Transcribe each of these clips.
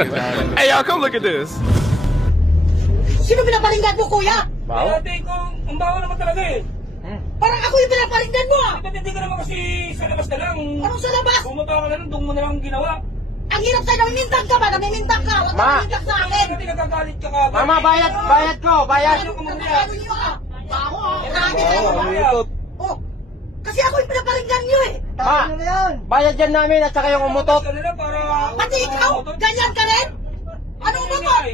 Hey, y'all, come look at this. Sino pinaparinggan mo, kuya? Bawo? Ate ko, ang bawo naman talaga eh. Parang ako yung pinaparinggan mo, ah. Ba't hindi ka naman kasi sa labas na lang? Anong sa labas? Pumunta ka na lang, doon mo na lang ginawa. Ang hirap sa'yo, namimintang ka ba? Namimintang ka. Huwag ka namimintang sa akin. Hindi nagagalit ka kagad. Mama, bayad ko, bayad. Ano kung ano niyo, ah? Baho, ah. Grabe na yun. Oh, kasi ako yung pinaparinggan niyo, eh. Ma, bayad yan namin at saka yung umutot. Pati ikaw, ganyan ka rin? Anong umutot?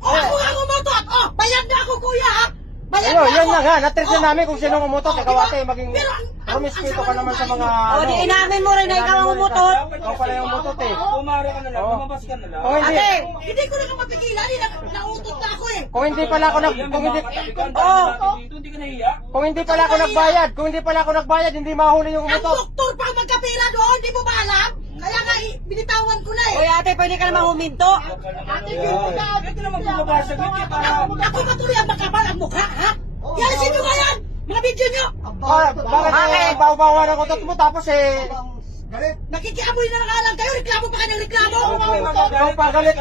Oh, ako ang umutot. Oh, bayad na ako, kuya, ha? Bayad Ano, na yan ako. lang ha, natres na namin kung sinong umutot. Ikaw diba? ate, maging Pero promiscuito ka naman sa mga O, di inamin mo rin na ikaw ang umutot. Ikaw pala yung umutot eh. Pumara ka na lang, lumabas ka na lang. Kung hindi, Ate, hindi ko na mapigilan. Nautot na ako, eh. kung hindi pala ako Hindi ka nahiya. kung hindi pala ako nagbayad, hindi mahuli yung Ang umutot. doktor pa magkapila doon, di mo ba alam? Kaya nga, binitawan ko na, eh. Uy, ate, pwede ka naman huminto. Ate, Ito naman bumabasa ka para... ako patuloy ang makapal ang mukha, ha? Yalisin nyo nga yan! Mga video nyo! Bakit bawa-bawa ng utot mo tapos eh, Nakikiamoy na lang kayo, reklamo pa kayo ng reklamo! ikaw pagalit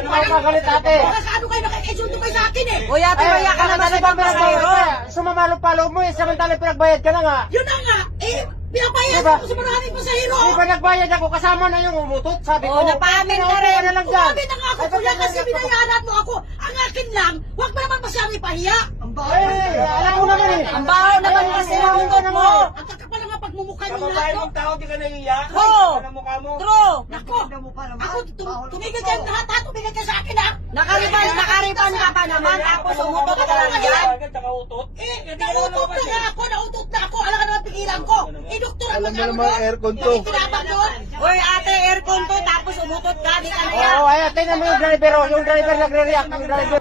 ate. Baka sa ano kayo, nakikaisunto kayo sa akin, eh! Uy, ate, maya ka na talaga ng pasahero. Sumamalo-palo mo eh, samantalang pinagbayad ka na nga. Yun na nga, eh, pinabayad Diba? ako sa maraming pasahero! Di ba nagbayad ako, kasama na yung umutot, sabi ko. Oo, napaamin ka rin. Na lang dyan. Kumabi na nga ako, kuya, kasi binayaran mo ako! Ang akin lang, huwag mo naman masyadong ipahiya! Eh, alam mo naman eh. Ang baho naman kasi ng umutot mo. Ang kakapal nga pagmumukha Sa nyo babae lahat, no? mong tao, di ka nahiya. Oo. Ano mukha mo? True. Nako, ako, tumigil kayo lahat, ha? Tumigil kayo sa akin, ha? Nakaripan ka pa naman, tapos umutot ka lang yan. Agad, tsaka utot. Eh, nautot na nga ako, nautot na ako. Alam ka naman pigilan ko. Eh, doktor ang mag-ano doon. aircon to. Kinabang doon. Uy, ate, aircon to, tapos umutot ka, di ka na yan. Oo, ay, tingnan mo yung driver, yung driver nagre-react, yung driver.